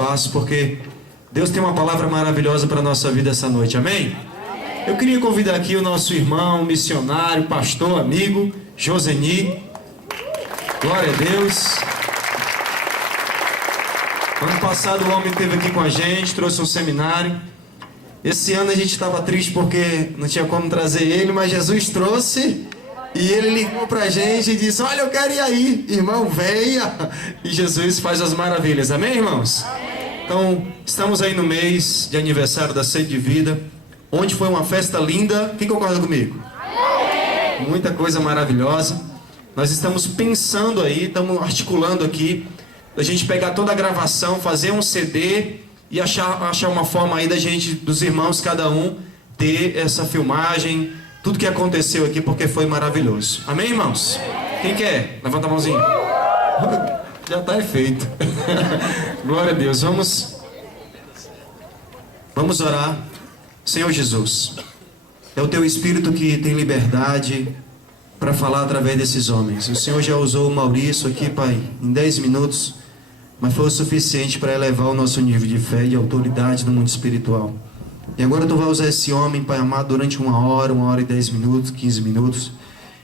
espaço, porque Deus tem uma palavra maravilhosa para a nossa vida essa noite, amém? Eu queria convidar aqui o nosso irmão, missionário, pastor, amigo, Joseni. Glória a Deus. Ano passado o homem esteve aqui com a gente, trouxe um seminário. Esse ano a gente estava triste porque não tinha como trazer ele, mas Jesus trouxe. E ele ligou pra gente e disse: olha, eu quero ir aí, irmão, venha. E Jesus faz as maravilhas, amém, irmãos? Amém. Então, estamos aí no mês de aniversário da Sede de Vida, onde foi uma festa linda. Quem concorda comigo? Amém. Muita coisa maravilhosa. Nós estamos pensando aí, estamos articulando aqui, da gente pegar toda a gravação, fazer um CD e achar uma forma aí da gente, dos irmãos, cada um, ter essa filmagem, tudo que aconteceu aqui, porque foi maravilhoso. Amém, irmãos? Quem quer? Levanta a mãozinha. Já está feito. Glória a Deus. Vamos orar. Senhor Jesus, é o Teu Espírito que tem liberdade para falar através desses homens. O Senhor já usou o Maurício aqui, Pai, em 10 minutos, mas foi o suficiente para elevar o nosso nível de fé e autoridade no mundo espiritual. E agora Tu vai usar esse homem, Pai amado, durante 1 hora e 10 minutos, 15 minutos.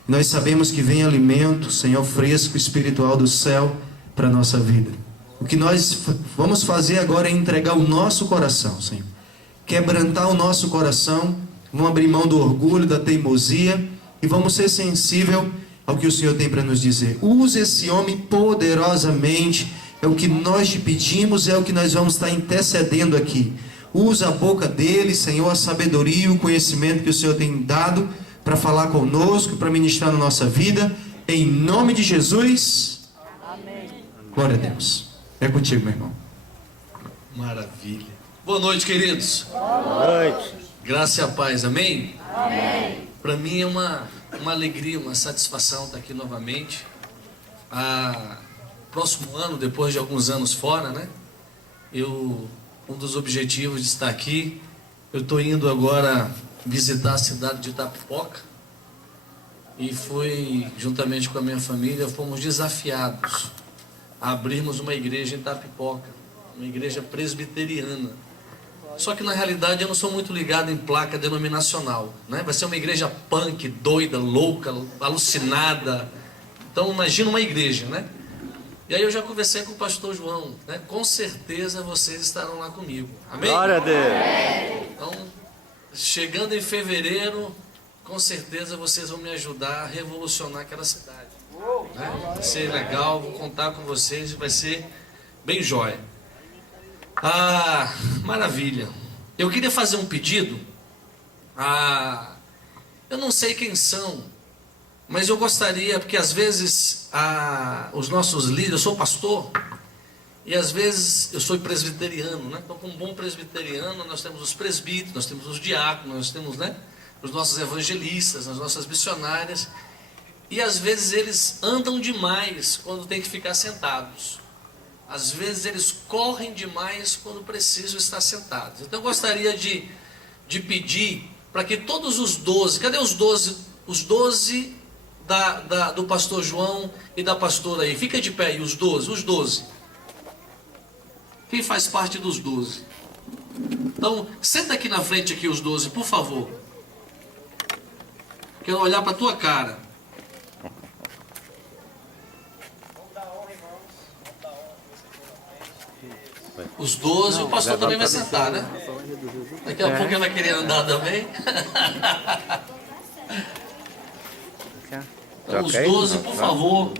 E nós sabemos que vem alimento, Senhor, fresco, espiritual do céu para a nossa vida. O que nós vamos fazer agora é entregar o nosso coração, Senhor. Quebrantar o nosso coração, vamos abrir mão do orgulho, da teimosia e vamos ser sensíveis ao que o Senhor tem para nos dizer. Use esse homem poderosamente, é o que nós te pedimos, é o que nós vamos estar intercedendo aqui. Usa a boca dele, Senhor, a sabedoria e o conhecimento que o Senhor tem dado para falar conosco, para ministrar na nossa vida. Em nome de Jesus. Amém. Glória a Deus. É contigo, meu irmão. Maravilha. Boa noite, queridos. Boa noite. Graça e a paz, amém? Amém. Para mim é uma alegria, uma satisfação estar aqui novamente. Próximo ano, depois de alguns anos fora, né? Um dos objetivos de estar aqui, eu estou indo agora visitar a cidade de Itapipoca e fui, juntamente com a minha família, fomos desafiados a abrirmos uma igreja em Itapipoca, uma igreja presbiteriana. Só que na realidade eu não sou muito ligado em placa denominacional, né? Vai ser uma igreja punk, doida, louca, alucinada. Então imagina uma igreja, né? E aí eu já conversei com o pastor João, né? Com certeza vocês estarão lá comigo. Amém? Glória a Deus. Então, chegando em fevereiro, com certeza vocês vão me ajudar a revolucionar aquela cidade. Né? Vai ser legal, vou contar com vocês, vai ser bem jóia. Maravilha. Eu queria fazer um pedido. Eu não sei quem são, mas eu gostaria, porque às vezes os nossos líderes, eu sou pastor, e às vezes eu sou presbiteriano, né? Então, como bom presbiteriano, nós temos os presbíteros, nós temos os diáconos, nós temos, né, os nossos evangelistas, as nossas missionárias, e às vezes eles andam demais quando tem que ficar sentados. Às vezes eles correm demais quando precisam estar sentados. Então eu gostaria de pedir para que todos os 12, cadê os 12? Os 12 do pastor João e da pastora aí, fica de pé aí, os 12. Quem faz parte dos 12? Então, senta aqui na frente aqui os 12, por favor. Quero olhar para a tua cara. Os 12, o pastor também vai sentar, né? Daqui a pouco ele vai querer andar também. Então, os 12, por favor.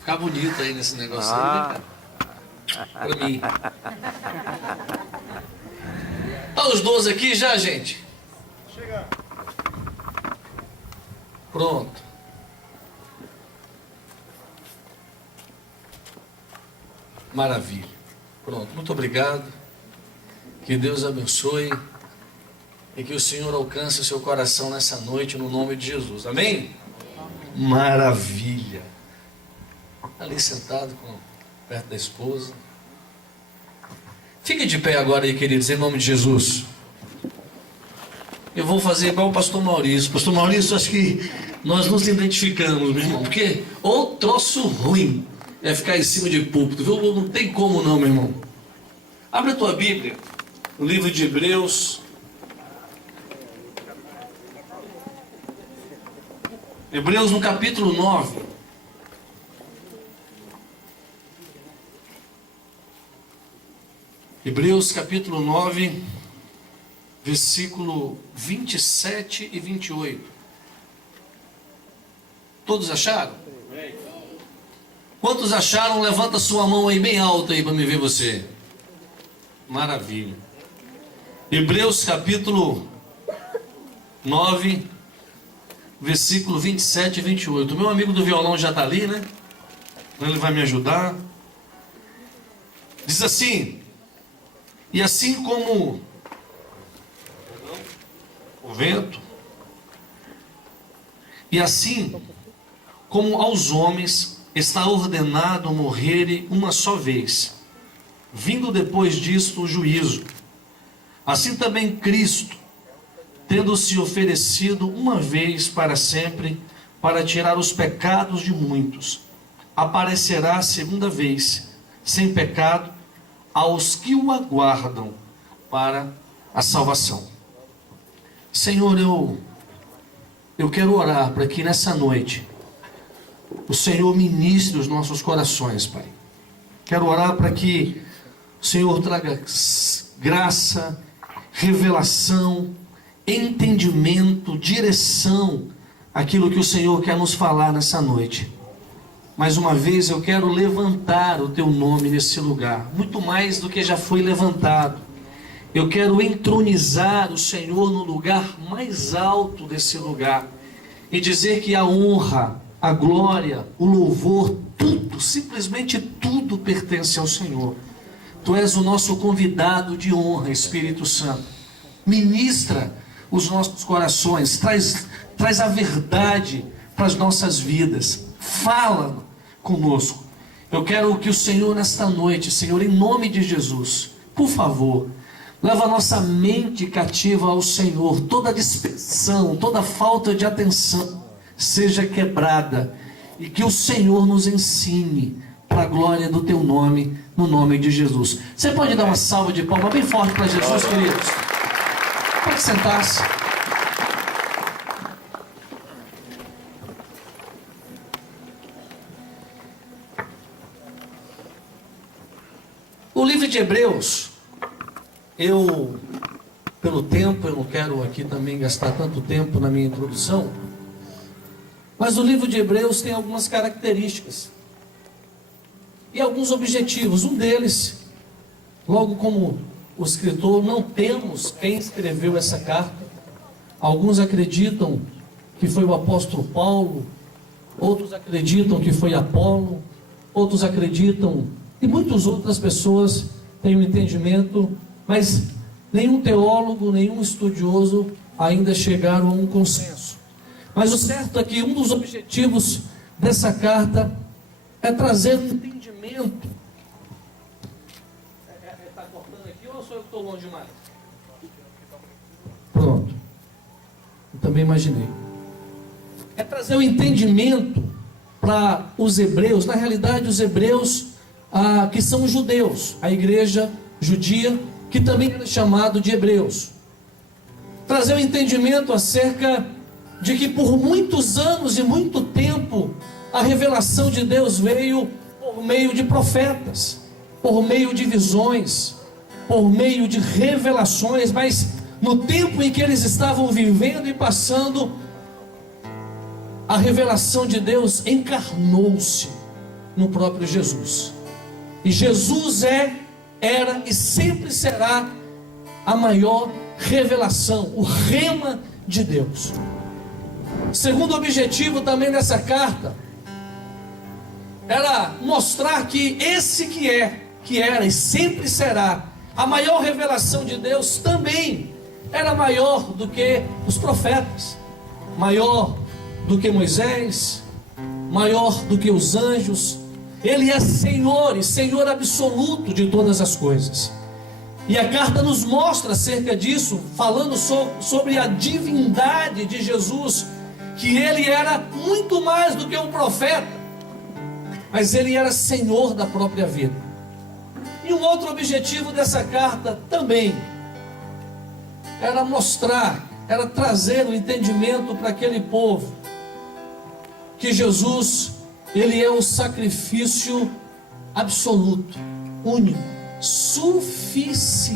Ficar bonito aí nesse negócio aí, pra mim. Tá os 12 aqui já, gente? Chega. Pronto. Maravilha. Pronto, muito obrigado. Que Deus abençoe e que o Senhor alcance o seu coração nessa noite no nome de Jesus. Amém? Maravilha. Ali sentado perto da esposa. Fique de pé agora aí, queridos, em nome de Jesus. Eu vou fazer igual o pastor Maurício. Pastor Maurício, acho que nós nos identificamos, meu irmão, porque o troço ruim é ficar em cima de púlpito, viu? Não tem como não, meu irmão. Abre a tua Bíblia, no livro de Hebreus. Hebreus no capítulo 9. Hebreus capítulo 9, versículo 27 e 28. Todos acharam? Quantos acharam? Levanta sua mão aí bem alta aí para me ver você. Maravilha. Hebreus capítulo 9, versículo 27 e 28. O meu amigo do violão já está ali, né? Ele vai me ajudar. Diz assim: e assim como o vento, e assim como aos homens está ordenado morrerem uma só vez, vindo depois disto o juízo, assim também Cristo, tendo se oferecido uma vez para sempre, para tirar os pecados de muitos, aparecerá a segunda vez, sem pecado, aos que o aguardam para a salvação. Senhor, eu quero orar para que nessa noite o Senhor ministre os nossos corações, Pai. Quero orar para que o Senhor traga graça, revelação, entendimento, direção àquilo que o Senhor quer nos falar nessa noite. Mais uma vez eu quero levantar o teu nome nesse lugar, muito mais do que já foi levantado. Eu quero entronizar o Senhor no lugar mais alto desse lugar e dizer que a honra, a glória, o louvor, tudo, simplesmente tudo pertence ao Senhor. Tu és o nosso convidado de honra, Espírito Santo. Ministra os nossos corações, traz a verdade para as nossas vidas. Fala conosco. Eu quero que o Senhor nesta noite, Senhor, em nome de Jesus, por favor, leva a nossa mente cativa ao Senhor. Toda dispersão, toda falta de atenção seja quebrada e que o Senhor nos ensine para a glória do teu nome, no nome de Jesus. Você pode dar uma salva de palmas bem forte para Jesus, queridos? Pode sentar-se. O livro de Hebreus, pelo tempo, eu não quero aqui também gastar tanto tempo na minha introdução, mas o livro de Hebreus tem algumas características e alguns objetivos. Um deles, logo como o escritor, não temos quem escreveu essa carta. Alguns acreditam que foi o apóstolo Paulo, outros acreditam que foi Apolo, outros acreditam, e muitas outras pessoas têm um entendimento, mas nenhum teólogo, nenhum estudioso ainda chegaram a um consenso. Mas o certo é que um dos objetivos dessa carta é trazer um entendimento. Está cortando aqui ou sou eu que estou longe demais? Pronto. Eu também imaginei. É trazer um entendimento para os hebreus. Na realidade, os hebreus que são os judeus, a igreja judia, que também era chamado de hebreus. Trazer um entendimento acerca de que por muitos anos e muito tempo a revelação de Deus veio por meio de profetas, por meio de visões, por meio de revelações, mas no tempo em que eles estavam vivendo e passando, a revelação de Deus encarnou-se no próprio Jesus. E Jesus era e sempre será a maior revelação, o rema de Deus. Segundo objetivo também dessa carta era mostrar que esse que era e sempre será a maior revelação de Deus também era maior do que os profetas, maior do que Moisés, maior do que os anjos. Ele é Senhor e Senhor absoluto de todas as coisas. E a carta nos mostra acerca disso, falando sobre a divindade de Jesus, que ele era muito mais do que um profeta, mas ele era senhor da própria vida. E um outro objetivo dessa carta também era mostrar, era trazer o entendimento para aquele povo que Jesus, ele é um sacrifício absoluto, único, suficiente.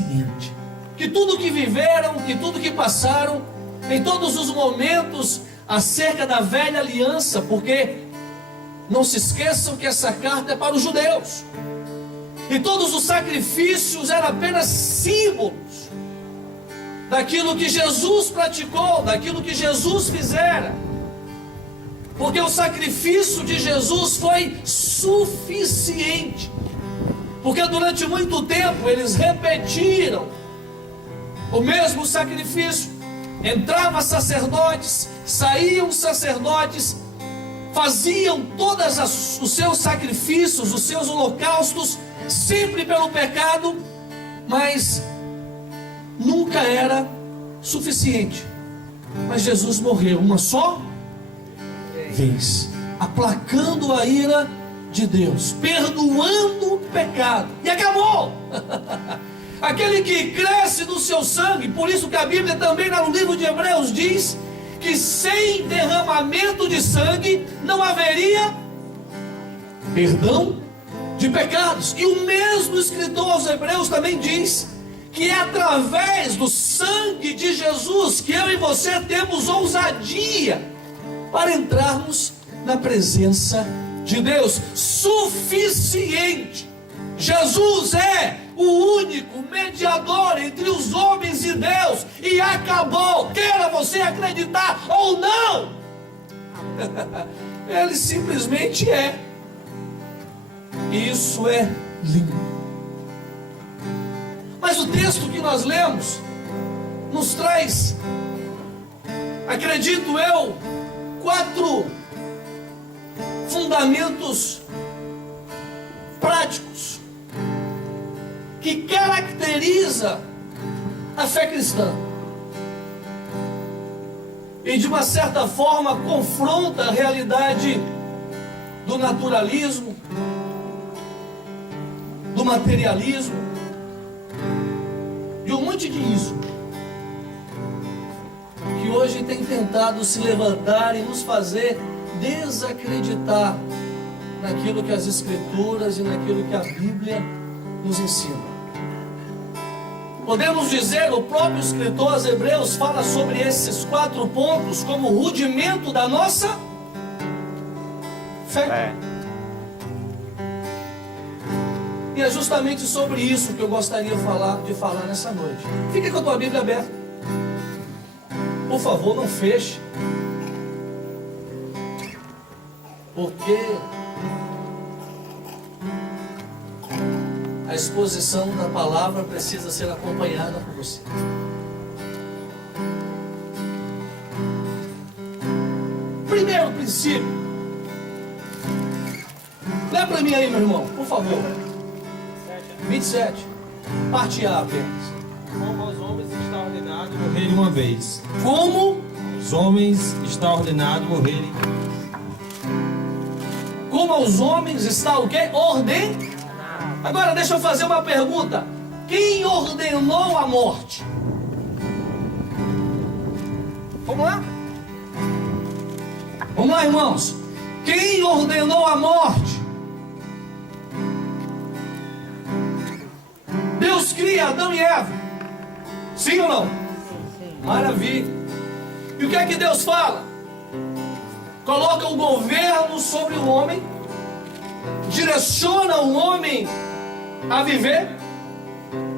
Que tudo que viveram, que tudo que passaram, em todos os momentos acerca da velha aliança, porque não se esqueçam que essa carta é para os judeus, e todos os sacrifícios eram apenas símbolos daquilo que Jesus praticou, daquilo que Jesus fizera, porque o sacrifício de Jesus foi suficiente, porque durante muito tempo eles repetiram o mesmo sacrifício. Entravam sacerdotes, saíam sacerdotes, faziam todos os seus sacrifícios, os seus holocaustos, sempre pelo pecado, mas nunca era suficiente. Mas Jesus morreu uma só vez, aplacando a ira de Deus, perdoando o pecado, e acabou. Aquele que cresce no seu sangue, por isso que a Bíblia também no livro de Hebreus diz que sem derramamento de sangue não haveria perdão de pecados. E o mesmo escritor aos Hebreus também diz que é através do sangue de Jesus que eu e você temos ousadia para entrarmos na presença de Deus. Suficiente. Jesus é o único mediador entre os homens e Deus, e acabou, queira você acreditar ou não. Ele simplesmente é. Isso é lindo. Mas o texto que nós lemos nos traz, acredito eu, 4 fundamentos práticos que caracteriza a fé cristã e de uma certa forma confronta a realidade do naturalismo, do materialismo, de um monte de ismo que hoje tem tentado se levantar e nos fazer desacreditar naquilo que as Escrituras e naquilo que a Bíblia nos ensina. Podemos dizer, o próprio escritor aos Hebreus fala sobre esses 4 pontos como rudimento da nossa fé. E é justamente sobre isso que eu gostaria de falar nessa noite. Fique com a tua Bíblia aberta. Por favor, não feche. Porque a exposição da palavra precisa ser acompanhada por você. Primeiro princípio. Lê para mim aí, meu irmão, por favor. 27. Parte A apenas. Como aos homens está ordenado morrerem uma vez. Como Os homens está ordenado morrerem. Como aos homens está o quê? Ordem. Agora deixa eu fazer uma pergunta. Quem ordenou a morte? Vamos lá? Vamos lá, irmãos. Quem ordenou a morte? Deus cria Adão e Eva. Sim ou não? Maravilha. E o que é que Deus fala? Coloca o governo sobre o homem, direciona o homem a viver,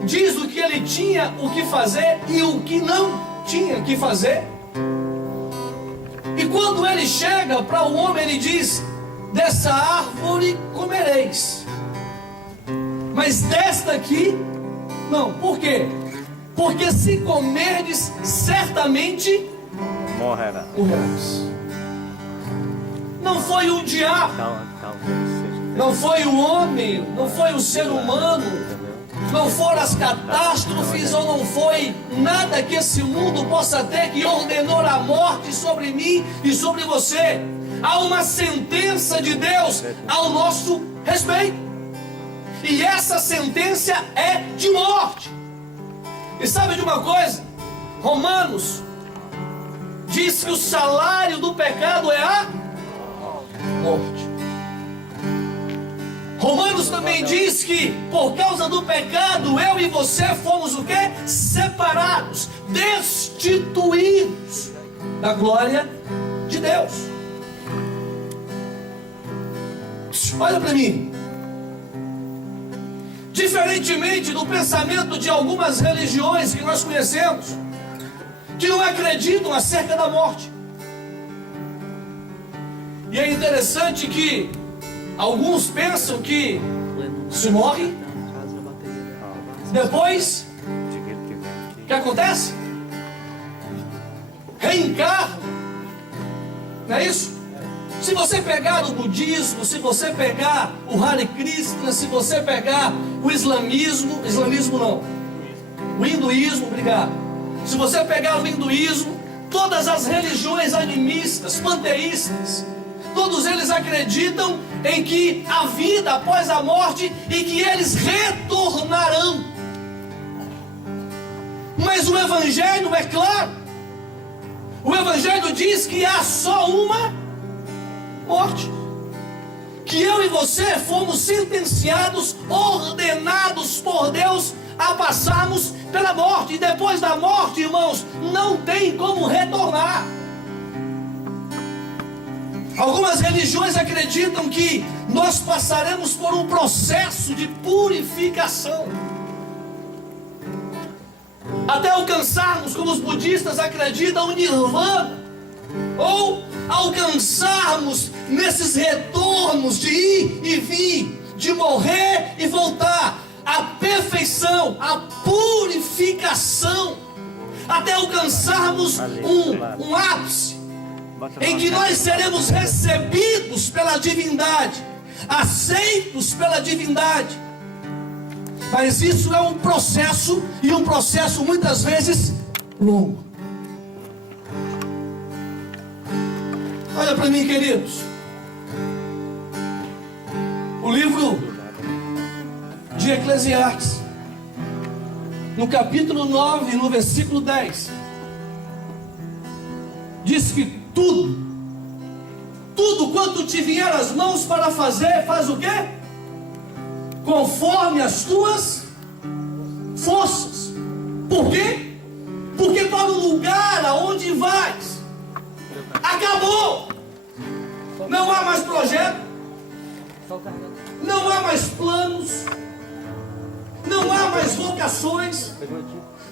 diz o que ele tinha o que fazer e o que não tinha que fazer. E quando ele chega para o homem, ele diz: dessa árvore comereis, mas desta aqui não. Por quê? Porque se comerdes, certamente morrerás. Não foi o diabo, não foi o homem, não foi o ser humano não foram as catástrofes ou não foi nada que esse mundo possa ter que ordenou a morte sobre mim e sobre você. Há uma sentença de Deus ao nosso respeito. E essa sentença é de morte. E sabe de uma coisa? Romanos diz que o salário do pecado é a morte. Romanos também diz que por causa do pecado eu e você fomos o quê? Separados, destituídos da glória de Deus. Olha para mim. Diferentemente do pensamento de algumas religiões que nós conhecemos, que não acreditam acerca da morte. E é interessante que alguns pensam que se morre, depois, o que acontece? Reencarna. Não é isso? Se você pegar o budismo, se você pegar o Hare Krishna, se você pegar o islamismo não, o hinduísmo, obrigado. Se você pegar o hinduísmo, todas as religiões animistas, panteístas, todos eles acreditam em que há vida após a morte e que eles retornarão. Mas o Evangelho é claro. O Evangelho diz que há só uma morte. Que eu e você fomos sentenciados, ordenados por Deus a passarmos pela morte. E depois da morte, irmãos, não tem como retornar. Algumas religiões acreditam que nós passaremos por um processo de purificação, até alcançarmos, como os budistas acreditam, o nirvana, ou alcançarmos nesses retornos de ir e vir, de morrer e voltar, a perfeição, a purificação, até alcançarmos um ápice, em que nós seremos recebidos pela divindade, aceitos pela divindade. Mas isso é um processo, e um processo muitas vezes longo. Olha para mim, queridos. O livro de Eclesiastes, no capítulo 9, no versículo 10, diz que tudo quanto te vier às mãos para fazer, faz o quê? Conforme as tuas forças. Por quê? Porque para o lugar aonde vais, acabou. Não há mais projeto, não há mais planos, não há mais vocações,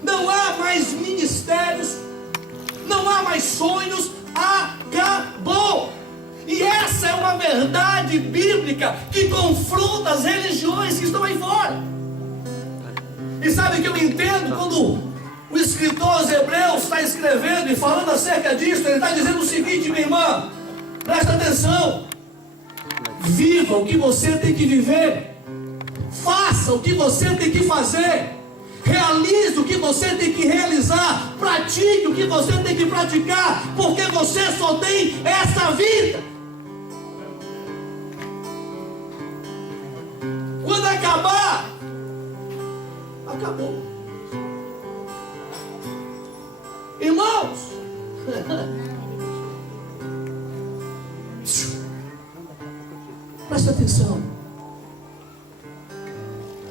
não há mais ministérios, não há mais sonhos. Acabou. E essa é uma verdade bíblica que confronta as religiões que estão aí fora. E sabe o que eu entendo quando o escritor aos Hebreus está escrevendo e falando acerca disso? Ele está dizendo o seguinte, minha irmã, presta atenção. Viva o que você tem que viver. Faça o que você tem que fazer. Realize o que você tem que realizar. Pratique o que você tem que praticar. Porque você só tem essa vida. Quando acabar, acabou. Irmãos, presta atenção.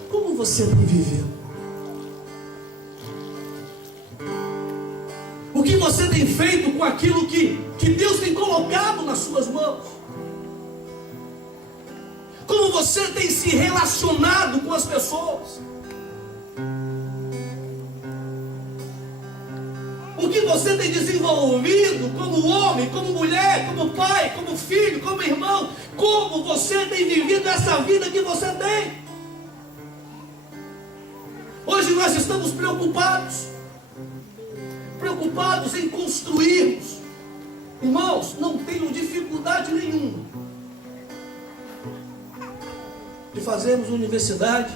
Como você tem vivido? O que você tem feito com aquilo que Deus tem colocado nas suas mãos? Como você tem se relacionado com as pessoas? O que você tem desenvolvido como homem, como mulher, como pai, como filho, como irmão? Como você tem vivido essa vida que você tem? Hoje nós estamos preocupados em construirmos. Irmãos, não tenham dificuldade nenhuma de fazermos universidade,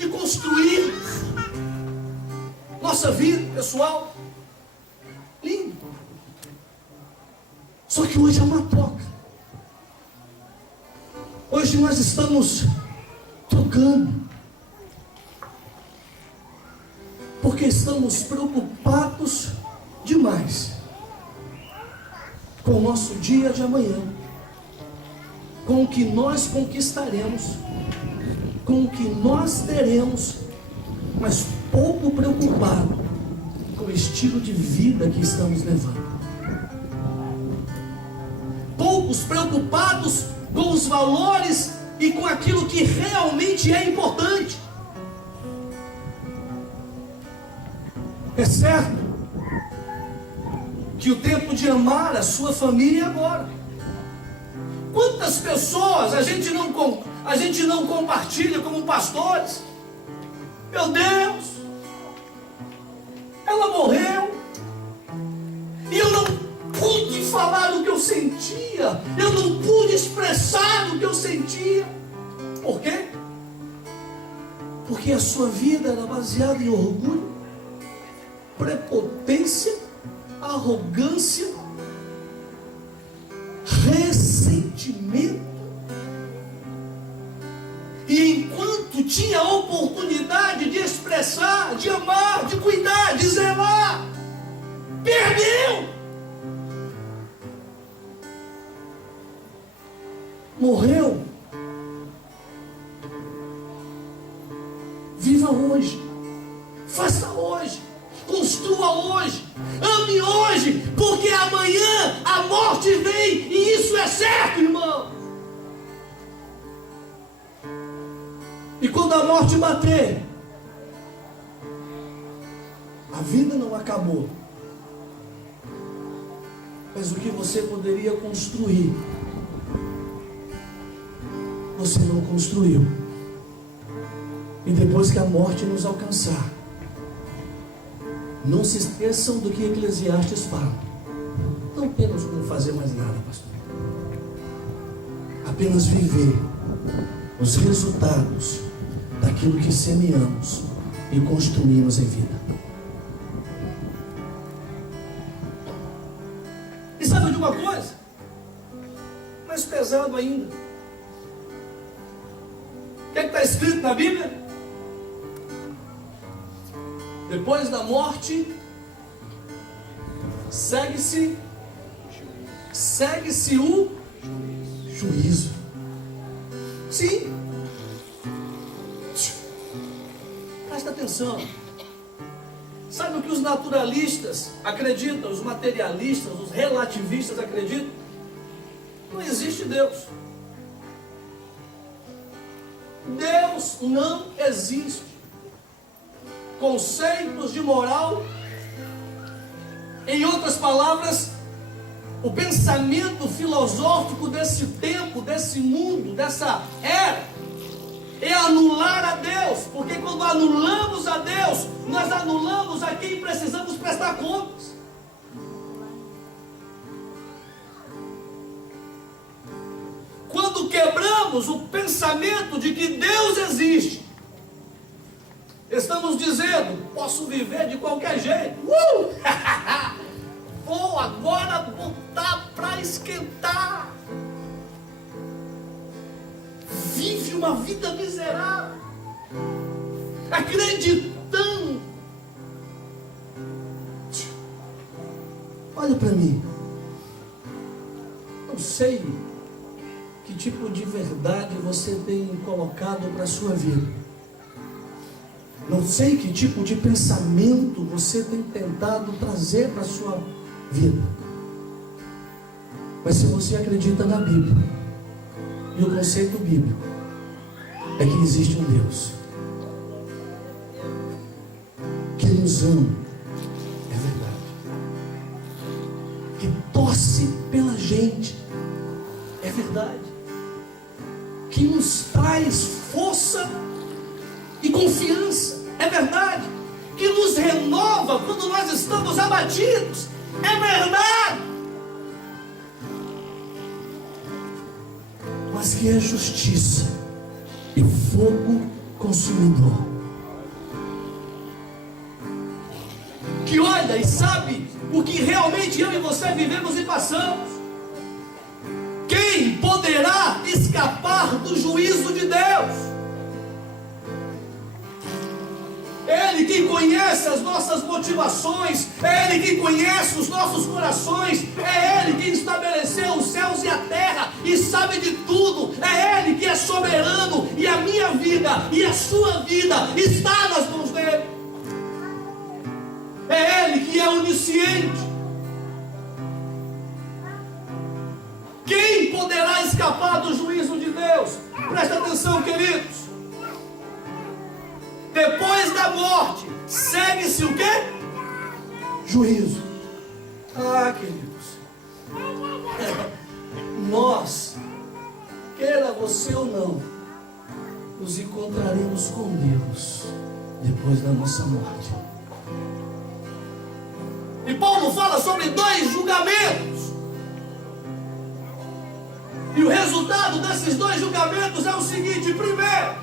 e construirmos nossa vida pessoal. Lindo. Só que hoje é uma troca. Hoje nós estamos trocando. Porque estamos preocupados demais com o nosso dia de amanhã, com o que nós conquistaremos, com o que nós teremos, mas pouco preocupado com o estilo de vida que estamos levando. Poucos preocupados com os valores e com aquilo que realmente é importante. É certo que o tempo de amar a sua família é agora. Quantas pessoas a gente não compartilha como pastores? Meu Deus, ela morreu e eu não pude falar o que eu sentia, eu não pude expressar o que eu sentia. Por quê? Porque a sua vida era baseada em orgulho, prepotência, arrogância, ressentimento. E enquanto tinha a oportunidade de expressar, de amar, de cuidar, de zelar, perdeu. Morreu. Viva hoje. Faça hoje. Construa hoje. Ame hoje. Porque amanhã a morte vem. E isso é certo, irmão. E quando a morte bater, a vida não acabou. Mas o que você poderia construir, você não construiu. E depois que a morte nos alcançar, não se esqueçam do que Eclesiastes fala. Não temos como fazer mais nada, pastor. Apenas viver os resultados daquilo que semeamos e construímos em vida. E sabe de uma coisa? Mais pesado ainda. O que está escrito na Bíblia? Depois da morte, segue-se o juízo. Sim. Presta atenção. Sabe o que os naturalistas acreditam, os materialistas, os relativistas acreditam? Não existe Deus. Deus não existe. Conceitos de moral, em outras palavras, o pensamento filosófico desse tempo, desse mundo, dessa era, é anular a Deus, porque quando anulamos a Deus, nós anulamos a quem precisamos prestar contas. Quando quebramos o pensamento de que Deus existe, estamos dizendo, posso viver de qualquer jeito. Vou agora botar para esquentar. Vive uma vida miserável, acreditando. Olha para mim. Não sei que tipo de verdade você tem colocado para a sua vida. Não sei que tipo de pensamento você tem tentado trazer para a sua vida. Mas se você acredita na Bíblia, e o conceito bíblico é que existe um Deus que nos ama, é verdade, que torce pela gente, é verdade, que nos traz força e confiança, é verdade, que nos renova quando nós estamos abatidos, é verdade, mas que é justiça e fogo consumidor. que olha e sabe o que realmente eu e você vivemos e passamos. Quem poderá escapar do juízo de Deus? Ele quem conhece as nossas motivações, é Ele quem conhece os nossos corações, é Ele quem estabeleceu os céus e a terra e sabe de tudo, é Ele que é soberano e a minha vida e a sua vida está nas mãos dEle. É Ele que é onisciente. Quem poderá escapar do juízo de Deus? Presta atenção, queridos. Depois da morte, segue-se o quê? Juízo. Ah, queridos, nós, queira você ou não, nos encontraremos com Deus depois da nossa morte. E Paulo fala sobre 2 julgamentos. E o resultado desses 2 julgamentos é o seguinte: primeiro,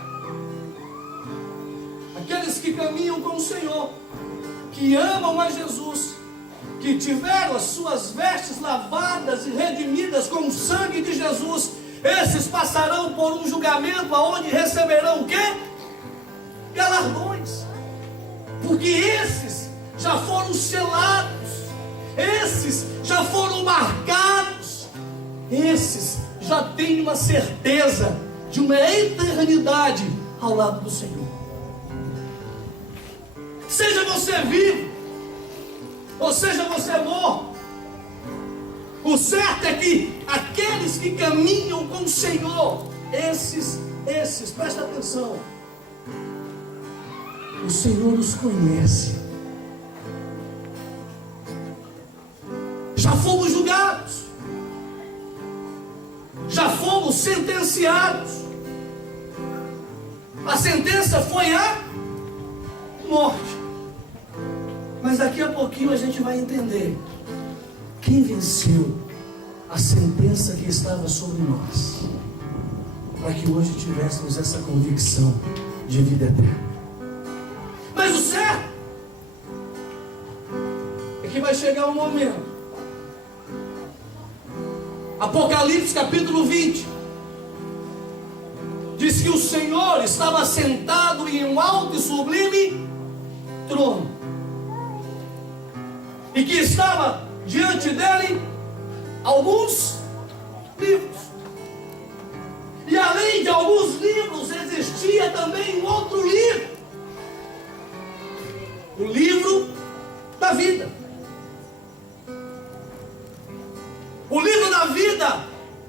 aqueles que caminham com o Senhor, que amam a Jesus, que tiveram as suas vestes lavadas e redimidas com o sangue de Jesus, esses passarão por um julgamento aonde receberão o quê? Galardões. Porque esses já foram selados, esses já foram marcados, esses já têm uma certeza de uma eternidade ao lado do Senhor. Seja você vivo, ou seja você morto, o certo é que aqueles que caminham com o Senhor, esses, presta atenção, o Senhor os conhece. Já fomos julgados, já fomos sentenciados. A sentença foi a morte. Mas daqui a pouquinho a gente vai entender quem venceu a sentença que estava sobre nós, para que hoje tivéssemos essa convicção de vida eterna. Mas o certo é que vai chegar um momento, Apocalipse capítulo 20 diz que o Senhor estava sentado em um alto e sublime trono, e que estava diante dele alguns livros. E além de alguns livros, existia também um outro livro, o livro da vida. O livro da vida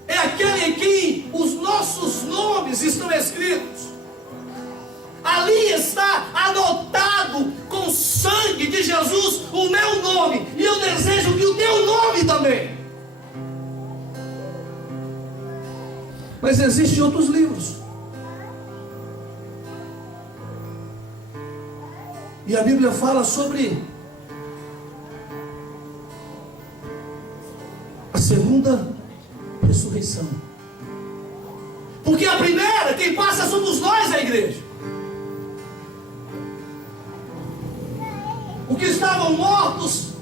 é aquele em que os nossos nomes estão escritos. Ali está anotado com o sangue de Jesus o meu nome, e eu desejo que o teu nome também. Mas existem outros livros, e a Bíblia fala sobre a segunda ressurreição. Porque a primeira, quem passa somos nós, a igreja. O que estavam mortos,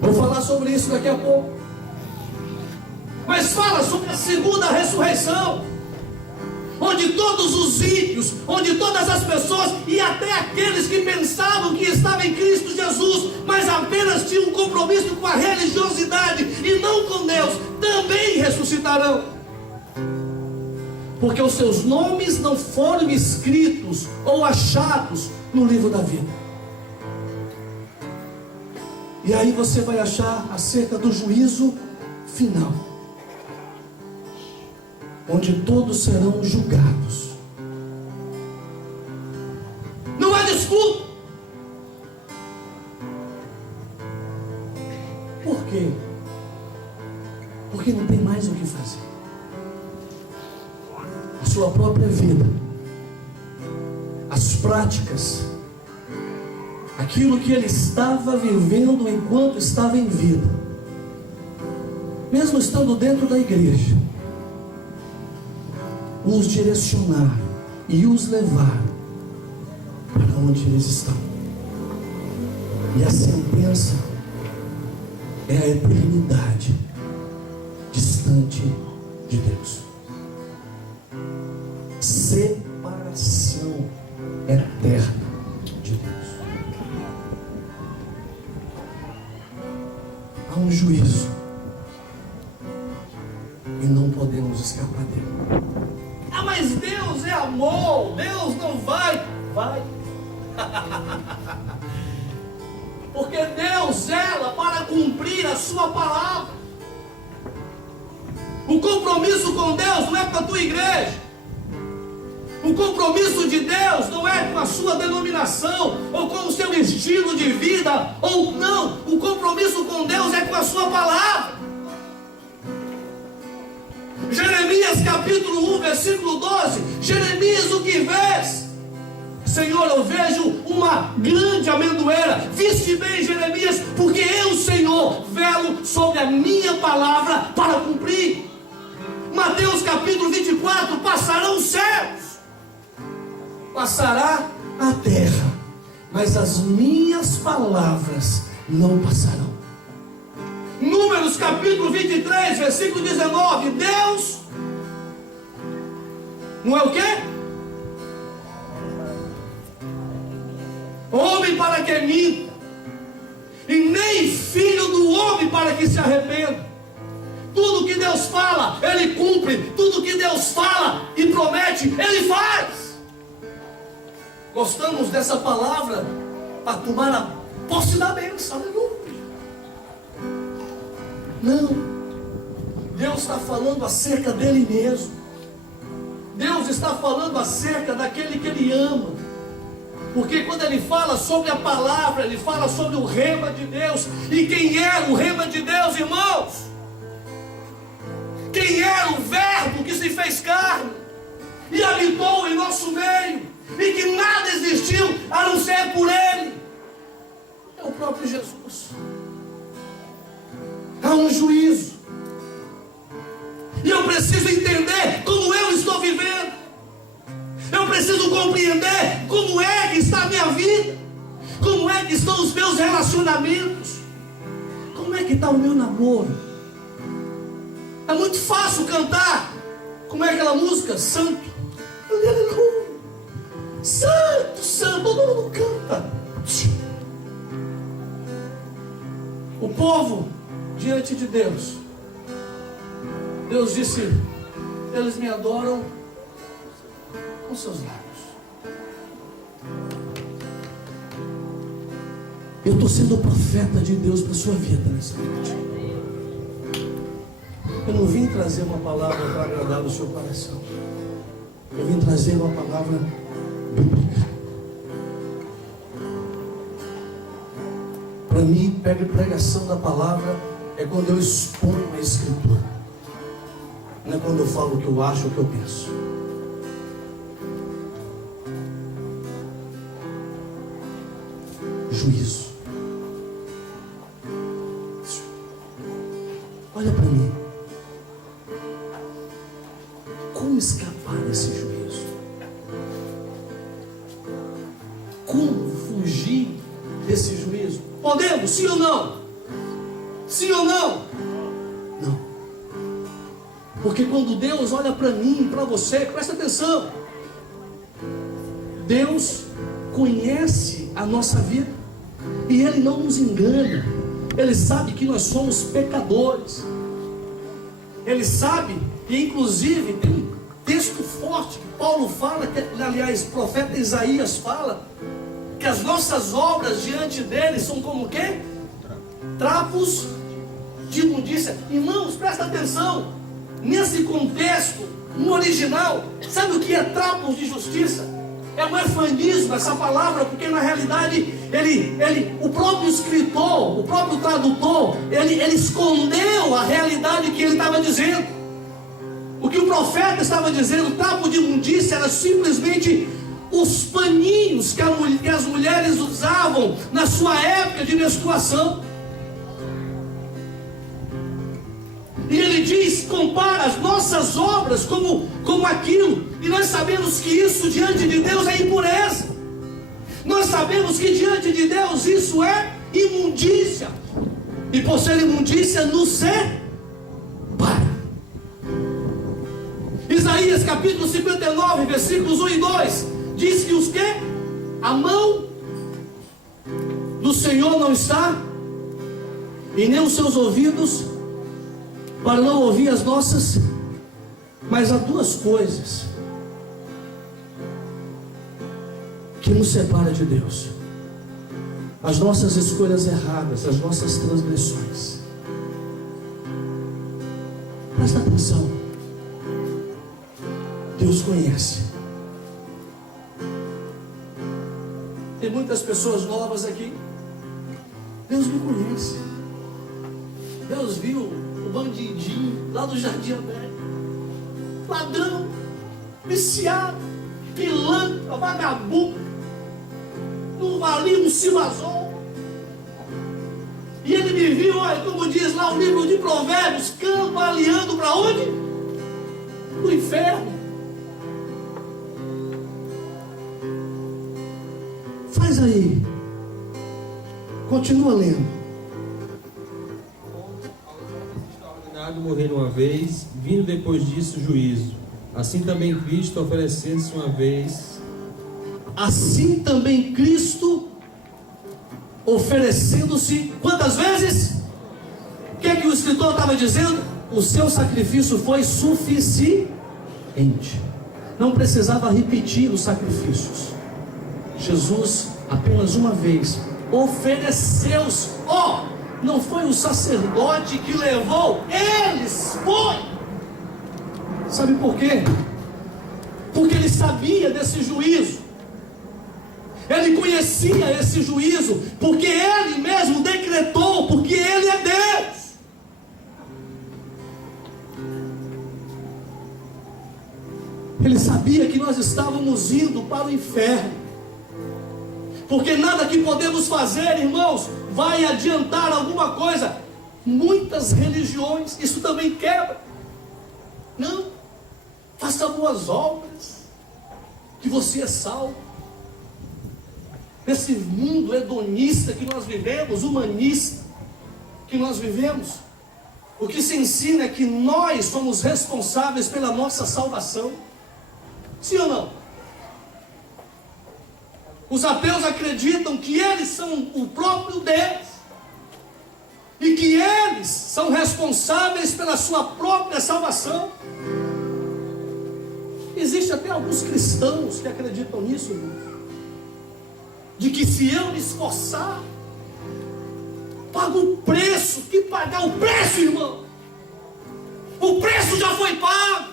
vou falar sobre isso daqui a pouco. Mas fala sobre a segunda ressurreição, onde todos os ímpios, onde todas as pessoas e até aqueles que pensavam que estavam em Cristo Jesus, mas apenas tinham um compromisso com a religiosidade e não com Deus, também ressuscitarão. Porque os seus nomes não foram escritos ou achados no livro da vida. E aí você vai achar acerca do juízo final, onde todos serão julgados. Não há desculpa. Por quê? Porque não tem mais o que fazer. A sua própria vida, as práticas, aquilo que ele estava vivendo enquanto estava em vida, mesmo estando dentro da igreja, os direcionar e os levar para onde eles estão. E a sentença é a eternidade distante de Deus. Separação eterna de Deus. Há um juízo e não podemos escapar dele. Ah, mas Deus é amor, Deus não vai. Vai. Porque Deus zela para cumprir a sua palavra. O compromisso com Deus não é com a tua igreja. O compromisso de Deus não é com a sua denominação, ou com o seu estilo de vida, ou não. O compromisso com Deus é com a sua palavra. Jeremias capítulo 1, versículo 12. Jeremias, o que vês? Senhor, eu vejo uma grande amendoeira. Viste bem, Jeremias, porque eu, Senhor, velo sobre a minha palavra para cumprir. Mateus capítulo 24. Passarão os céus, passará a terra, mas as minhas palavras não passarão. Números capítulo 23, versículo 19. Deus não é o quê? Homem para que minta, e nem filho do homem para que se arrependa. Tudo que Deus fala, Ele cumpre. Tudo que Deus fala e promete, Ele faz. Gostamos dessa palavra para tomar a posse da bênção. Aleluia. Não. Deus está falando acerca dele mesmo. Deus está falando acerca daquele que Ele ama. Porque quando Ele fala sobre a palavra, Ele fala sobre o rema de Deus. E quem era o rema de Deus, irmãos? Quem era o verbo que se fez carne e habitou em nosso meio, e que nada existiu a não ser por Ele? É o próprio Jesus. Há um juízo, e eu preciso entender como eu estou vivendo. Eu preciso compreender como é que está a minha vida, como é que estão os meus relacionamentos, como é que está o meu namoro. É muito fácil cantar, como é aquela música? Santo, aleluia, santo, santo, todo mundo canta. O povo diante de Deus, Deus disse: eles me adoram com seus lábios. Eu estou sendo profeta de Deus para a sua vida nessa noite. Eu não vim trazer uma palavra para agradar o seu coração. Eu vim trazer uma palavra bíblica. Para mim, pregação da palavra é quando eu exponho a Escritura. Não é quando eu falo o que eu acho, o que eu penso. Juízo. Olha para mim. Como escapar desse juízo? Como fugir desse juízo? Podemos? Sim ou não? Sim ou não? Não. Porque quando Deus olha para mim, para você, presta atenção. Deus conhece a nossa vida e Ele não nos engana. Ele sabe que nós somos pecadores. Ele sabe, e inclusive tem um texto forte que Paulo fala, que, aliás, o profeta Isaías fala, que as nossas obras diante dele são como o quê? Trapos de imundícia. Irmãos, presta atenção. Nesse contexto, no original, sabe o que é trapos de justiça? É um eufemismo essa palavra, porque na realidade o próprio escritor, o próprio tradutor, ele escondeu a realidade que ele estava dizendo. O que o profeta estava dizendo, trapo de imundícia, era simplesmente os paninhos que as mulheres usavam na sua época de menstruação. E ele diz, compara as nossas obras como aquilo. E nós sabemos que isso diante de Deus é impureza. Nós sabemos que diante de Deus isso é imundícia, e por ser imundícia nos separa. Isaías capítulo 59, versículos 1 e 2, diz que os que? A mão do Senhor não está, e nem os seus ouvidos, para não ouvir as nossas. Mas há duas coisas que nos separam de Deus: as nossas escolhas erradas, as nossas transgressões. Presta atenção. Deus conhece. Tem muitas pessoas novas aqui. Deus me conhece. Deus viu o bandidinho lá do Jardim Aberto, ladrão, viciado, pilantra, vagabundo, não valia um silazol. E ele me viu, olha, como diz lá o livro de Provérbios, cambaleando para onde? No inferno. Faz aí, continua lendo. Extraordinário morrer uma vez, vindo depois disso o juízo. Assim também Cristo oferecendo-se uma vez. Assim também Cristo oferecendo-se quantas vezes? O que é que o escritor estava dizendo? O seu sacrifício foi suficiente. Não precisava repetir os sacrifícios. Jesus apenas uma vez ofereceu-se. Não foi o sacerdote que levou, eles foi. Sabe por quê? Porque ele sabia desse juízo. Ele conhecia esse juízo, porque ele mesmo decretou, porque ele é Deus. Ele sabia que nós estávamos indo para o inferno. Porque nada que podemos fazer, irmãos, vai adiantar alguma coisa. Muitas religiões, isso também quebra. Não, faça boas obras, que você é salvo. Nesse mundo hedonista que nós vivemos, humanista que nós vivemos, o que se ensina é que nós somos responsáveis pela nossa salvação. Sim ou não? Os ateus acreditam que eles são o próprio Deus e que eles são responsáveis pela sua própria salvação. Existe até alguns cristãos que acreditam nisso, irmão. De que se eu me esforçar, pago o preço. Que pagar o preço, irmão? O preço já foi pago.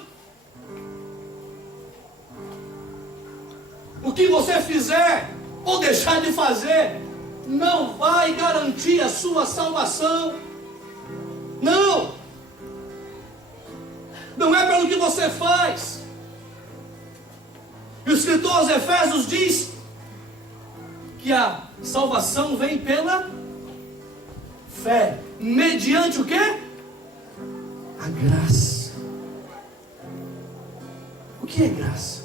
O que você fizer ou deixar de fazer não vai garantir a sua salvação. Não. Não é pelo que você faz. E o escritor aos Efésios diz que a salvação vem pela fé. Mediante o quê? A graça. O que é graça?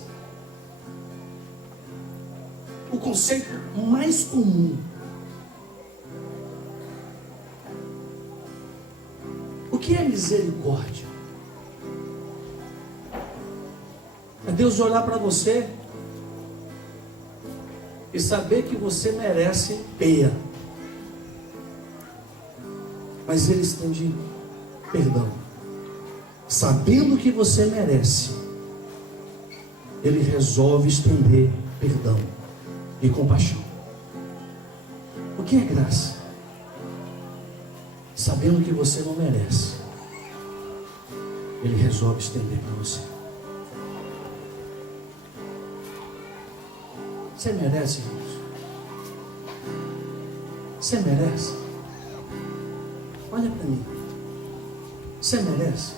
O conceito mais comum. O que é misericórdia? É Deus olhar para você e saber que você merece peia, mas Ele estende perdão. Sabendo que você merece, Ele resolve estender perdão e compaixão. O que é graça? Sabendo que você não merece, Ele resolve estender para você. Você merece, irmãos? Você merece? Olha para mim. Você merece?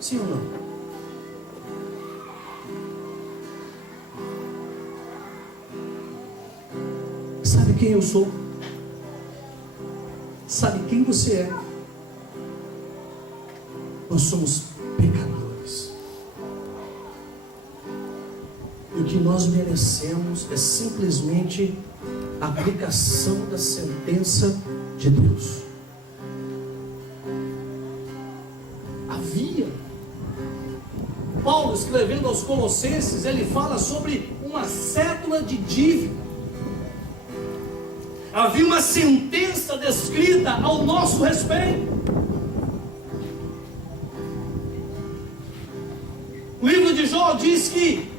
Sim ou não? Sabe quem eu sou? Sabe quem você é? Nós somos pecadores. E o que nós merecemos é simplesmente a aplicação da sentença de Deus. Havia. Paulo, escrevendo aos Colossenses, ele fala sobre uma cédula de dívida. Havia uma sentença descrita ao nosso respeito. O livro de Jó diz que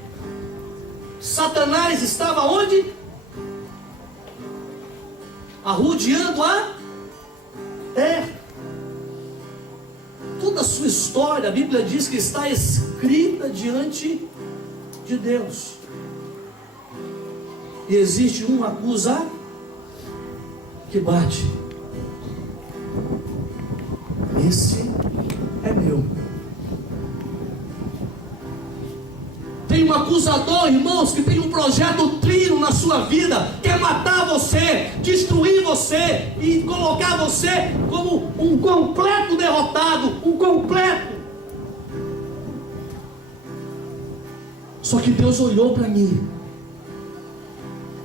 Satanás estava onde? Arrodeando a terra. Toda a sua história, a Bíblia diz que está escrita diante de Deus. E existe um acusar que bate. Esse é meu. Tem um acusador, irmãos, que tem um projeto trino na sua vida, quer matar você, destruir você e colocar você como um completo derrotado, um completo. Só que Deus olhou para mim,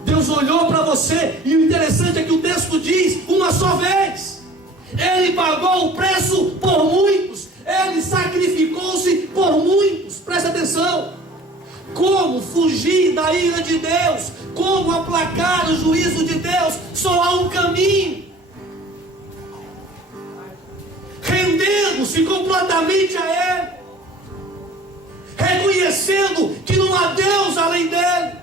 Deus olhou para você, e o interessante é que o texto diz, uma só vez, Ele pagou o preço por muitos, Ele sacrificou-se por muitos. Presta atenção. Como fugir da ira de Deus? Como aplacar o juízo de Deus? Só há um caminho: rendendo-se completamente a Ele, reconhecendo que não há Deus além dele.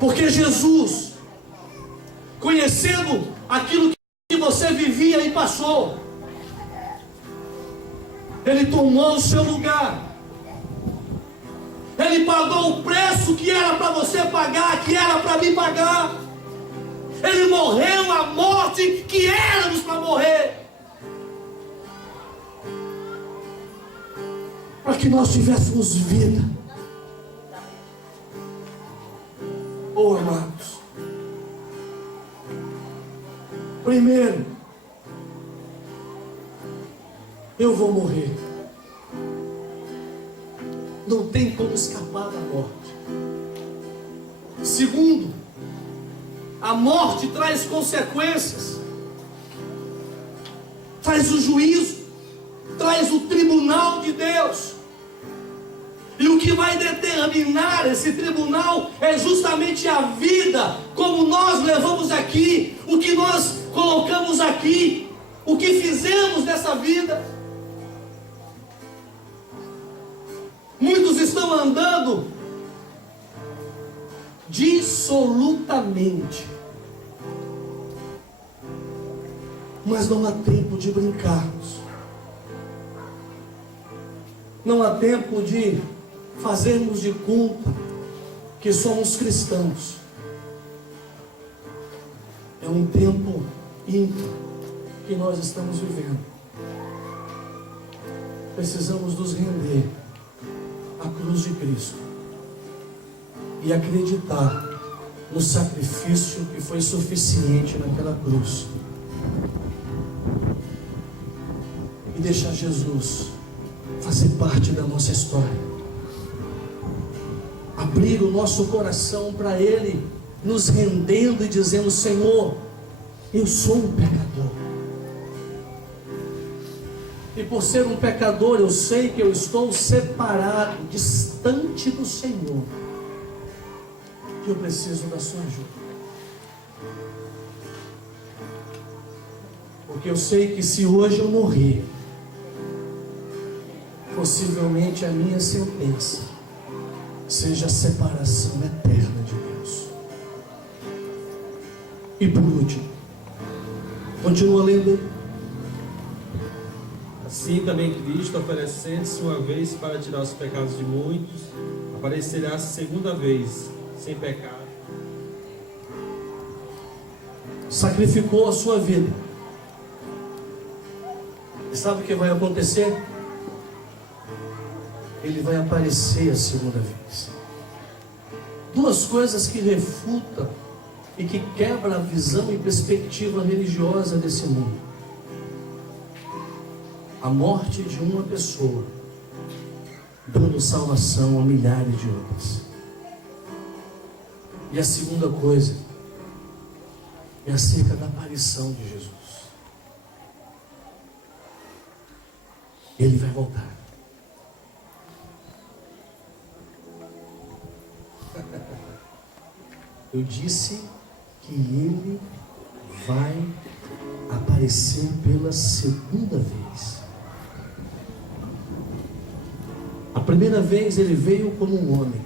Porque Jesus, conhecendo aquilo que você vivia e passou, Ele tomou o seu lugar. Ele pagou o preço que era para você pagar, que era para mim pagar. Ele morreu a morte que éramos para morrer, para que nós tivéssemos vida. Oh, amados, primeiro, eu vou morrer. Não tem como escapar da morte. Segundo, a morte traz consequências, traz o juízo, traz o tribunal de Deus. E o que vai determinar esse tribunal é justamente a vida, como nós levamos aqui, o que nós colocamos aqui, o que fizemos nessa vida. Muitos estão andando dissolutamente, mas não há tempo de brincarmos, não há tempo de fazermos de conta que somos cristãos. É um tempo ímpar que nós estamos vivendo. Precisamos nos render à cruz de Cristo e acreditar no sacrifício que foi suficiente naquela cruz, e deixar Jesus fazer parte da nossa história, abrir o nosso coração para Ele, nos rendendo e dizendo: Senhor, eu sou um pecador, e por ser um pecador eu sei que eu estou separado, distante do Senhor, que eu preciso da sua ajuda. Porque eu sei que se hoje eu morrer, possivelmente a minha sentença seja a separação eterna de Deus. E por último, continua lendo. Assim também Cristo, oferecendo-se uma vez para tirar os pecados de muitos, aparecerá segunda vez, sem pecado. Sacrificou a sua vida. E sabe o que vai acontecer? Ele vai aparecer a segunda vez. Duas coisas que refutam e que quebram a visão e perspectiva religiosa desse mundo: a morte de uma pessoa, dando salvação a milhares de outras. E a segunda coisa é acerca da aparição de Jesus. Ele vai voltar. Eu disse que ele vai aparecer pela segunda vez. A primeira vez ele veio como um homem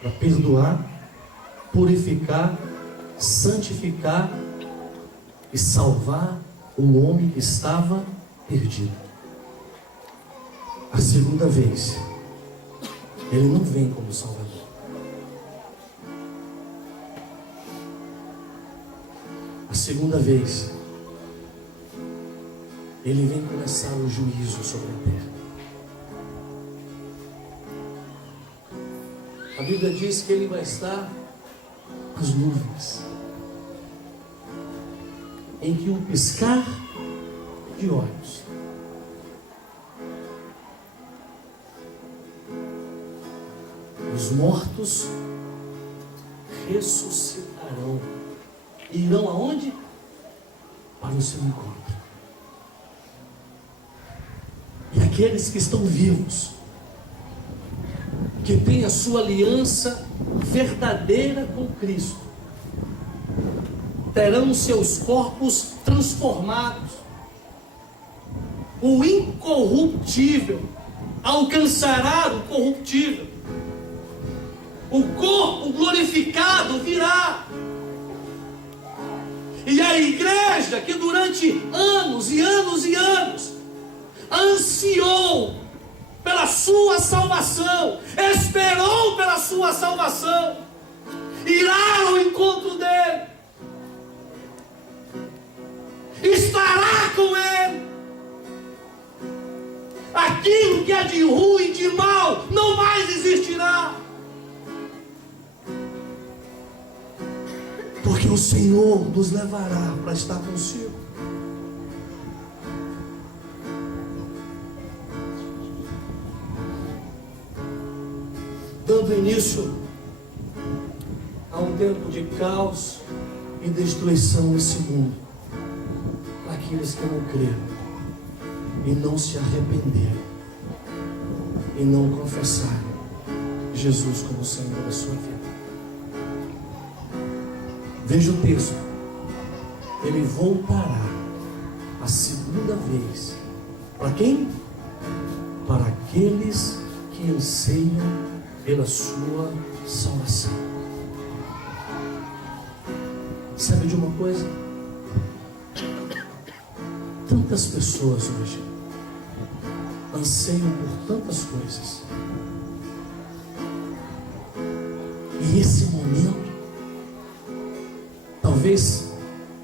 para perdoar, purificar, santificar e salvar o homem que estava perdido. A segunda vez ele não vem como Salvador. A segunda vez ele vem começar o juízo sobre a terra. A Bíblia diz que ele vai estar nas nuvens, em que um piscar de olhos os mortos ressuscitarão e irão aonde? Para o seu encontro. E aqueles que estão vivos, que têm a sua aliança verdadeira com Cristo, terão seus corpos transformados. O incorruptível alcançará o corruptível. O corpo glorificado virá. E a igreja que durante anos e anos e anos ansiou pela sua salvação, esperou pela sua salvação, irá ao encontro dele, estará com ele. Aquilo que é de ruim, de mal, não mais existirá, porque o Senhor nos levará para estar consigo. Dando início a um tempo de caos e destruição nesse mundo, para aqueles que não creram e não se arrependeram e não confessaram Jesus como Senhor da sua vida. Veja o texto. Ele voltará a segunda vez. Para quem? Para aqueles que anseiam pela sua salvação. Sabe de uma coisa? Tantas pessoas hoje anseiam por tantas coisas. E esse momento talvez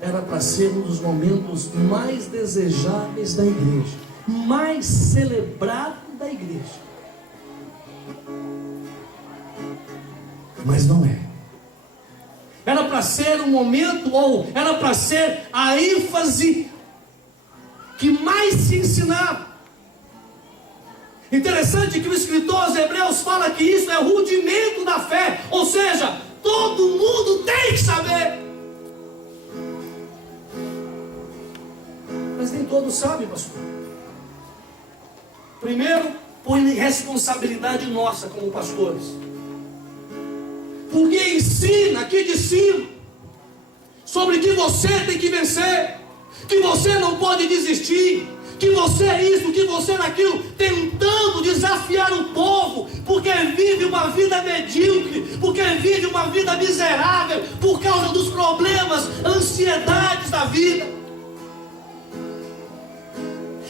era para ser um dos momentos mais desejáveis da igreja, mais celebrado da igreja. Mas não é. Era para ser um momento, ou era para ser a ênfase que mais se ensinava. Interessante que o escritor aos Hebreus fala que isso é o rudimento da fé, ou seja, todo mundo tem que saber. Mas nem todos sabem, pastor. Primeiro, por responsabilidade nossa como pastores. Porque ensina aqui de cima sobre que você tem que vencer, que você não pode desistir, que você é isso, que você é aquilo, tentando desafiar o povo, porque vive uma vida medíocre, porque vive uma vida miserável, por causa dos problemas, ansiedades da vida.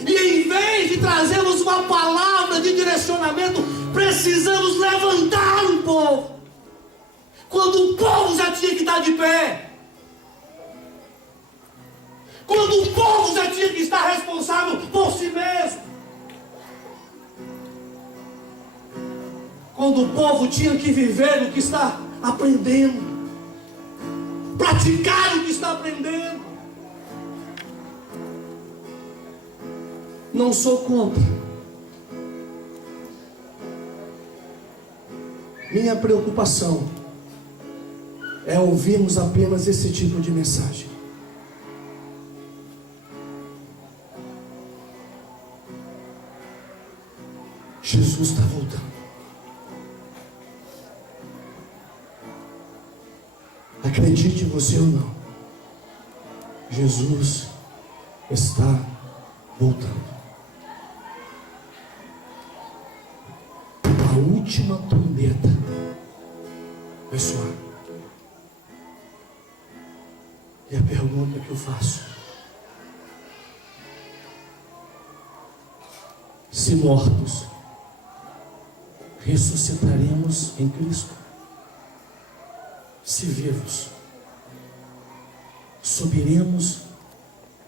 E em vez de trazermos uma palavra de direcionamento, precisamos levantar o povo. Quando o povo já tinha que estar de pé, quando o povo já tinha que estar responsável por si mesmo, quando o povo tinha que viver o que está aprendendo, praticar o que está aprendendo. Não sou contra Minha preocupação é ouvirmos apenas esse tipo de mensagem. Jesus está voltando. Acredite você ou não, Jesus está voltando. A última trombeta vai soar. E a pergunta que eu faço: se mortos, ressuscitaremos em Cristo? Se vivos, subiremos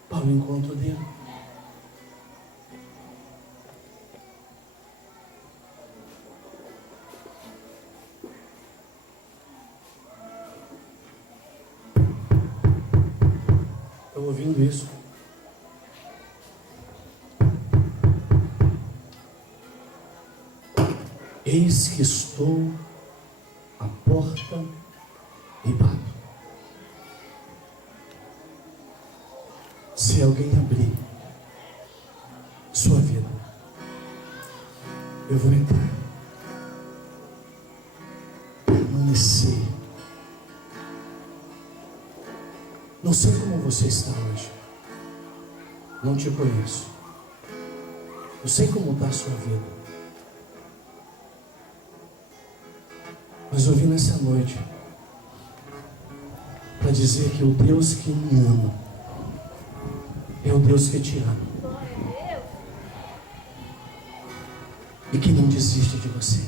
para o encontro dele? Estão ouvindo isso? Eis que estou à porta e bato. Se alguém abrir sua vida, eu vou entrar, permanecer. Não sei como você está hoje, não te conheço, eu sei como está a sua vida, mas eu vim nessa noite para dizer que o Deus que me ama é o Deus que te ama e que não desiste de você.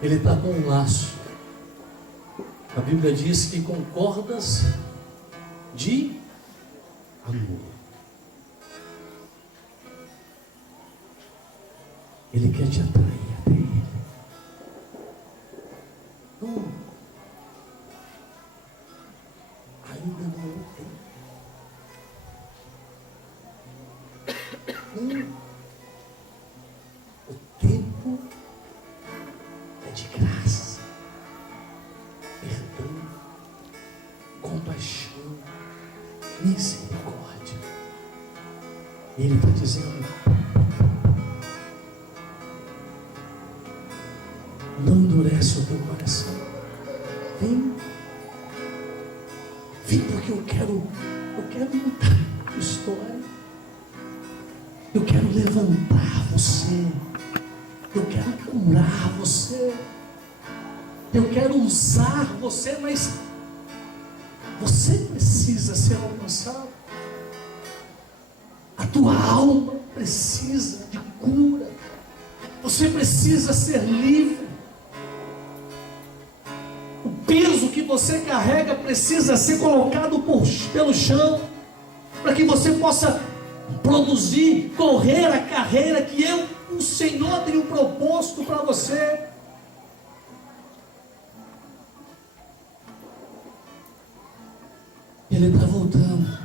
Ele está com um laço. A Bíblia diz que com cordas de amor. Ele quer te atrair até Ele. Não, ainda não é o tempo. Não. O tempo é de graça, perdão, compaixão, misericórdia. E Ele está dizendo: não endurece o teu coração. Vem. Vem, porque eu quero mudar a história. Eu quero levantar você. Eu quero curar você. Eu quero usar você, mas você precisa ser alcançado. A tua alma precisa de cura. Você precisa ser livre. O peso que você carrega precisa ser colocado pelo chão, para que você possa produzir, correr a carreira que o Senhor tem proposto para você. Ele está voltando.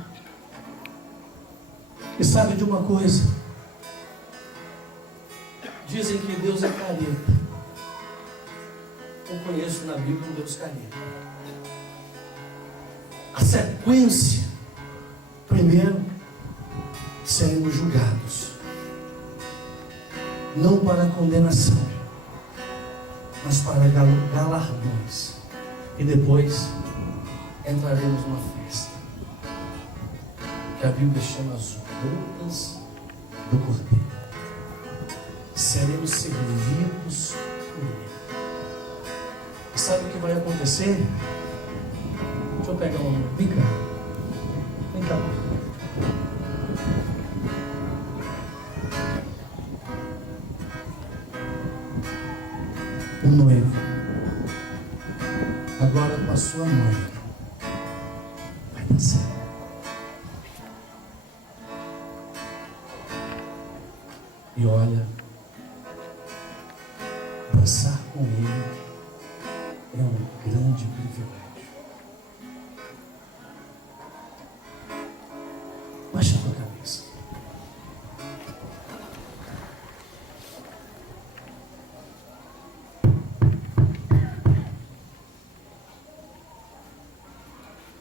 E sabe de uma coisa? Dizem que Deus é careta. Eu conheço na Bíblia um Deus careta. A sequência: primeiro, seremos julgados, não para condenação, mas para galardões. E depois entraremos numa festa que a Bíblia chama as bodas do Cordeiro. Seremos servidos por Ele. E sabe o que vai acontecer? Deixa eu pegar uma. Vem cá. Vem cá. O noivo, agora com a sua noiva, vai dançar. E olha, dançar com Ele é um grande privilégio. Baixa a tua cabeça.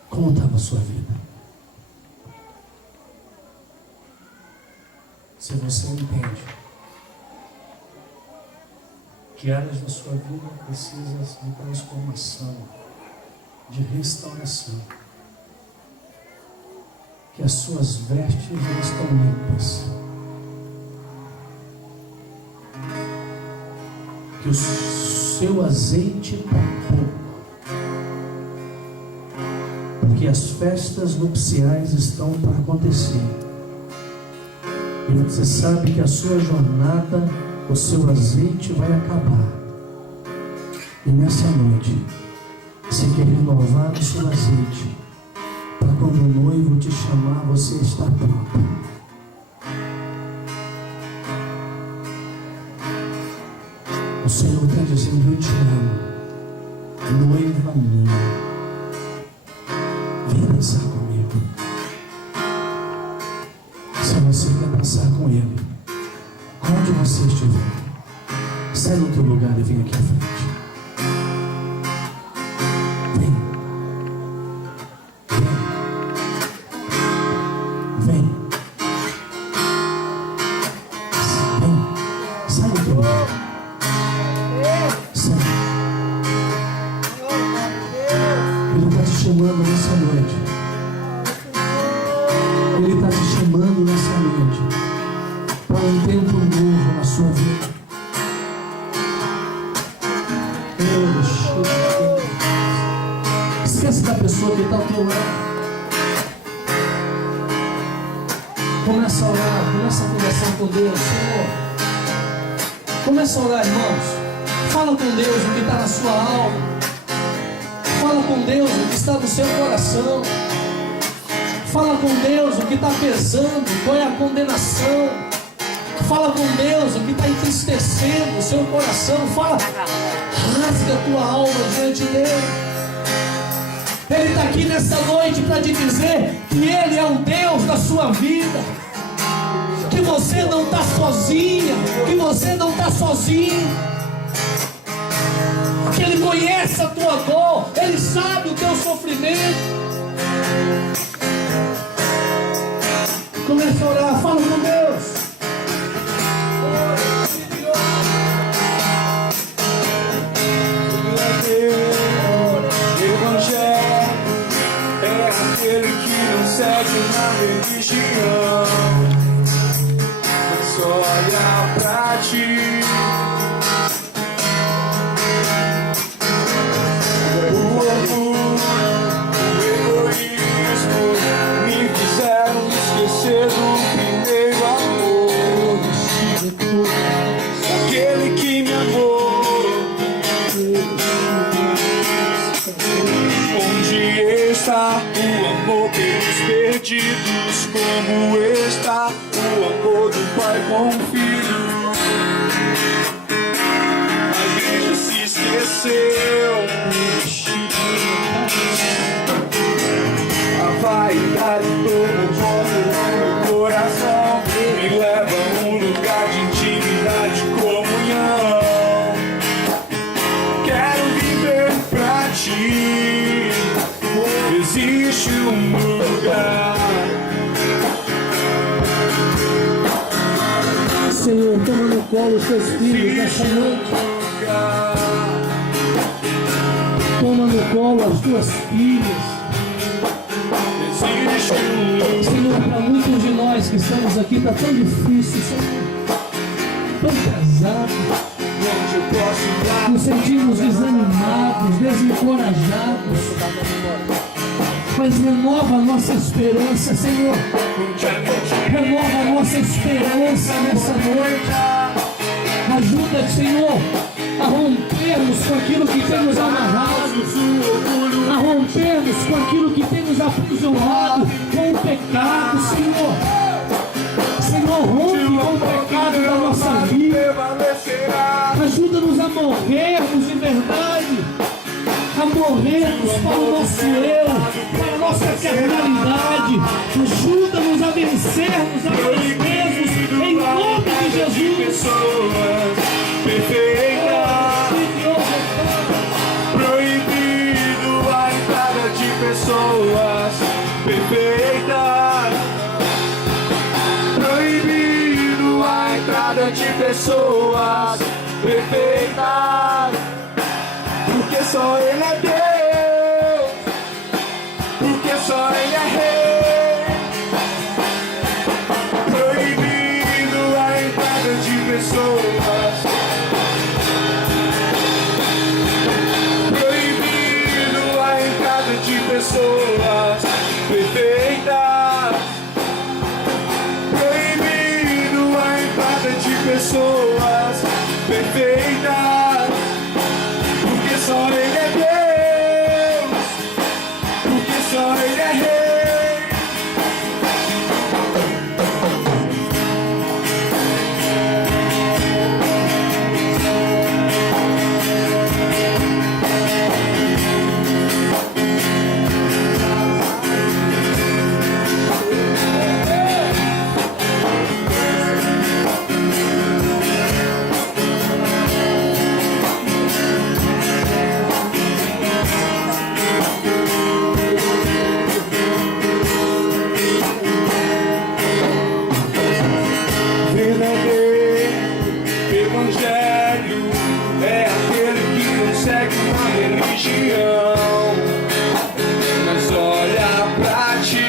Como estava a sua vida? Se você entende que áreas da sua vida precisam de transformação, de restauração, que as suas vestes já estão limpas, que o seu azeite está pouco, porque as festas nupciais estão para acontecer, e você sabe que a sua jornada, o seu azeite vai acabar, e nessa noite você quer renovar o seu azeite, para quando o noivo te chamar, você estar pronto. O Senhor está dizendo: eu te amo, noiva minha, vem dançar comigo. Se você quer dançar com Ele, onde você estiver, sai do teu lugar e vem aqui à frente. Esquece da pessoa que está ao teu lado. Começa a orar, começa a conversar com Deus. Senhor, começa a orar, irmãos. Fala com Deus o que está na sua alma. Fala com Deus o que está no seu coração. Fala com Deus o que está pesando, qual é a condenação. Fala com Deus o que está entristecendo o seu coração. Fala, rasga a tua alma diante dele. Ele está aqui nessa noite para te dizer que Ele é o Deus da sua vida, que você não está sozinha, que você não está sozinho, que Ele conhece a tua dor, Ele sabe o teu sofrimento. Começa a orar, fala com Deus. Aquele que não segue na religião, mas olha pra ti. O orgulho, o egoísmo me fizeram esquecer do primeiro amor. Aquele que me amou. Onde está o amor pelos perdidos? Como está o amor do pai com o filho? A igreja se esqueceu. A vaidade tomou conta do meu coração, me leva a um lugar de intimidade e comunhão. Quero viver pra ti. Existe um lugar. Senhor, toma no colo os teus filhos nessa noite. Toma no colo as tuas filhas. Existe um lugar. Senhor, para muitos de nós que estamos aqui está tão difícil, Senhor, tão pesado. Onde eu posso dar? Nos sentimos desanimados, desencorajados. Mas renova a nossa esperança, Senhor. Renova a nossa esperança nessa noite. Ajuda, Senhor, a rompermos com aquilo que tem nos amarrado, a rompermos com aquilo que tem nos aprisionado, com o pecado, Senhor. Senhor, rompe com o pecado da nossa vida. Ajuda-nos a morrermos de verdade, a morrermos para o nosso eu, para a nossa carnalidade. Ajuda-nos a vencermos a nós mesmos, em nome de Jesus. Pessoas perfeitas, proibido a entrada de pessoas perfeitas, proibido a entrada de pessoas perfeitas, porque só Ele é Deus, porque só Ele é Rei. Proibido a entrada de pessoas, proibido a entrada de pessoas perfeitas, proibido a entrada de pessoas perfeitas, porque só Ele é Deus, porque só Ele é Rei. Evangelho é aquele que não segue uma religião, mas olha pra ti.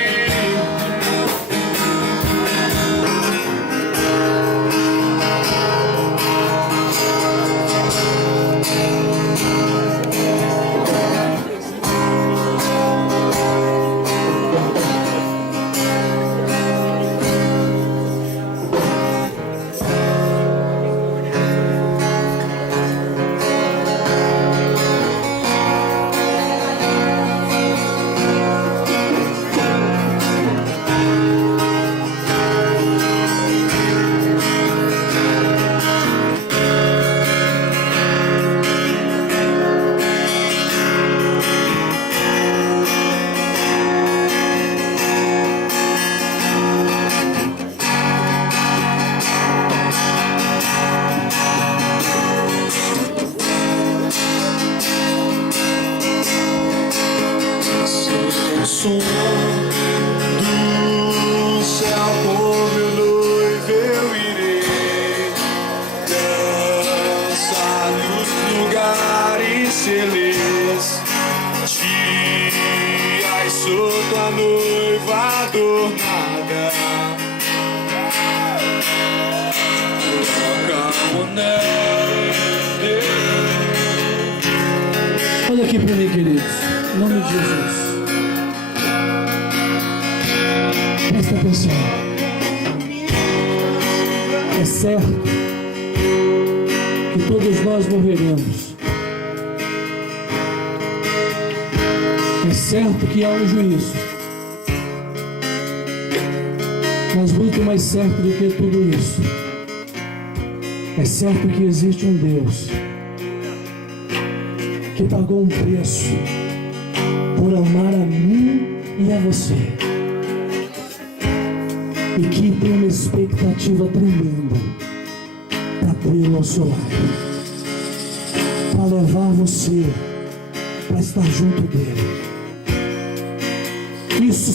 Som do céu por meu noivo eu irei dançar nos lugares celestes. Ai, sou tua noiva adornada, coloca o anel. Olha aqui para mim, queridos, em nome de Jesus. Presta atenção. É certo que todos nós morreremos. É certo que há um juízo. Mas muito mais certo do que tudo isso, é certo que existe um Deus que pagou um preço por amar a mim e a você, e que tem uma expectativa tremenda para abrir o nosso lado, para levar você para estar junto dele. Isso